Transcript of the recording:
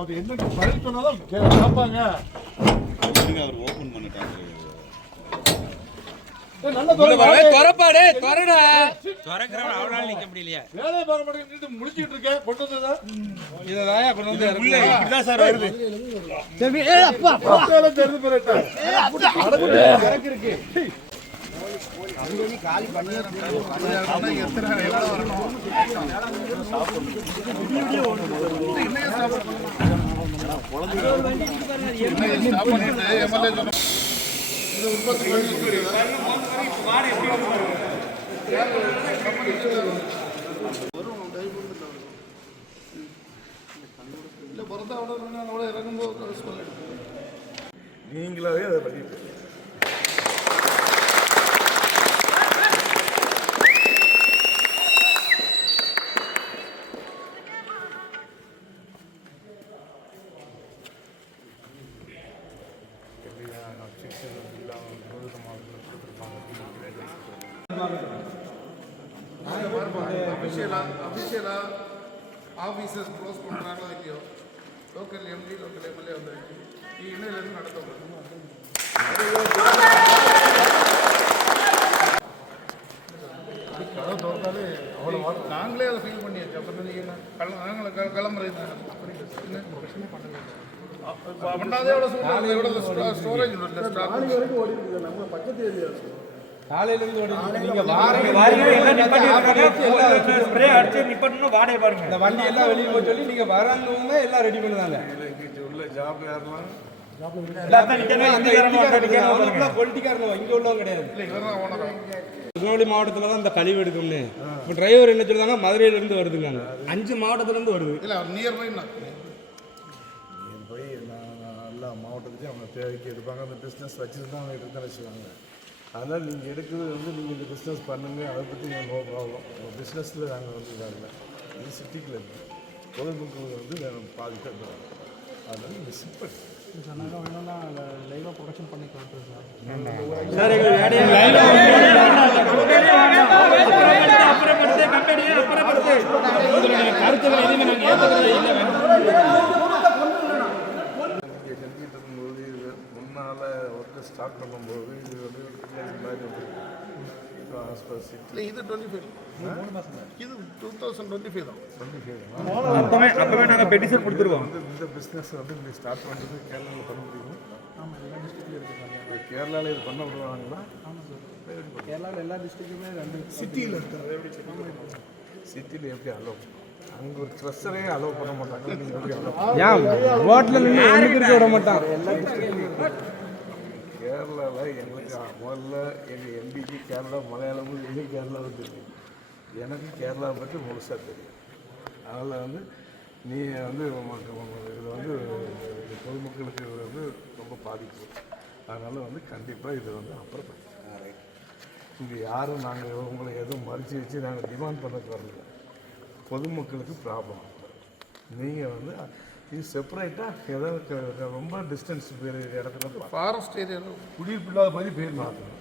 அவர் என்ன பதில் சொன்னாலும் கேட்பாங்க. அவர் ஓபன் பண்ணிட்டாங்க. துறப்பாடே துறடா துறக்கிறவன் அவனால நிக்க முடியலையா? வேலையை பார்க்க மாட்டேங்கிட்டு முடிச்சிட்டு இருக்கேன். கொண்டு வந்ததா இததாயா கொண்டு வந்து உள்ள இப்படிதான் சார் வருது. தெரிஞ்சு போயிட்டா இருக்கு. காலி பண்ணி எத்தனை எவ்வளவு வரணும் நீங்களாவே அதை பண்ணிட்டு அஃபிஷியலா ஆஃபீஸர்ஸ் க்ளோஸ் பண்ணுறாங்களோ இல்லையோ லோக்கல் எம்டி லோக்கல் எம்எல்ஏ வந்து இன்னிலேருந்து நடத்தப்படும். கதை திறந்தாலே அவ்வளோ நாங்களே அதை ஃபீல் பண்ணியாச்சு. அப்புறம் நீங்கள் நாங்களை கிளம்புறது பண்ணாதே எவ்வளோ சொல்லுவாங்க. எவ்வளோ ஸ்டோரேஜ் இல்லை ஸ்டாக் வரைக்கும் ஓடி இருக்குது. நம்ம பக்கத்து ஏரியா காலையில இருந்து ஓடி நீங்க ஸ்ப்ரே அடிச்சு நிப்பட்டணும். வாடகை பாருங்க, இந்த வண்டி எல்லாம் வெளியே போய் சொல்லி நீங்க வரணுமே எல்லாம் ரெடி பண்ணுவாங்க. உள்ள ஜாப் யாரெல்லாம் திருநெல்வேலி மாவட்டத்தில் தான் இந்த கழிவு எடுக்கும்னு இப்போ டிரைவர் என்ன சொல்லுறாங்க, மதுரையிலேருந்து வருதுங்க. 5 மாவட்டத்துலேருந்து வருது. இல்லை நியர்பை எல்லா மாவட்டத்துலேயும் அவங்க தேவைக்கு எடுப்பாங்க. அந்த பிஸ்னஸ் வச்சுட்டு தான் அவங்க எடுத்து வச்சுருவாங்க. அதனால் நீங்கள் எடுக்கிறது நீங்கள் இந்த பிஸ்னஸ் பண்ணுங்கள். அதை பற்றி நோ ப்ராப்ளம். பிஸ்னஸில் நாங்கள் இதாகல. இது சிட்டிக்குள்ள இருக்குது. பொதுமக்கள் பாதிக்க அதனால் நீங்கள் சிம்பிள் சொன்னாங்க. வேணும்னா லைவாக ப்ரொடக்ஷன் பண்ணி காட்டுறோம் சார். கருத்துக்கள் எதுவுமே நாங்கள் ஏற்றுக்கிறது இல்லை. முன்னால் ஒர்க்கு ஸ்டார்ட் பண்ணும்போது இது வந்து மாதிரி இல்லை. இது 25 இது 2025 தான். 25 அப்பவே நாங்கள் பெட்டிஷன் கொடுத்துருவோம். இந்த பிஸ்னஸ் வந்து நீங்கள் ஸ்டார்ட் பண்ணுறது கேரளாவில் பண்ண முடியும். ஆமாம், எல்லா டிஸ்ட்ரிக்ட்லையும் இருக்குது. கேரளாவில் இது பண்ண விடுவாங்களா? ஆமாம் சார். கேரளாவில் எல்லா டிஸ்ட்ரிக்ட்டுமே 2 சிட்டியில் இருக்காங்க. சிட்டியில் எப்படி அலோவ்? அங்கே ஒரு க்ளஸ்டரே அலோவ் பண்ண மாட்டாங்க. நீங்கள் எப்படி அலோவ் ரோட்டில் நின்று விட மாட்டாங்க. எல்லா டிஸ்ட்ரிக்ட்லையும் கேரளாவில் எங்களுக்கு முதல்ல எங்கள் எம்பிக்கு கேரளா மலையாளமும் எங்கே கேரளாவும் தெரியும். எனக்கு கேரளாவை பற்றி முழுசாக தெரியும். அதனால் வந்து நீ வந்து இதில் வந்து பொதுமக்களுக்கு இது வந்து ரொம்ப பாதிப்பு. அதனால் வந்து கண்டிப்பாக இது வந்து அப்புறப்படுத்த இங்கே யாரும் நாங்கள் உங்களை எதுவும் மறித்து வச்சு நாங்கள் டிமாண்ட் பண்ண வரல. பொதுமக்களுக்கு ப்ராப்ளம். நீங்கள் வந்து இது செப்பரேட்டாக ஏதாவது ரொம்ப டிஸ்டன்ஸ் பேர் இடத்துல ஃபாரஸ்ட் ஏரியாவில் குடியிருப்பு இல்லாத மாதிரி பேர் மாற்றணும்.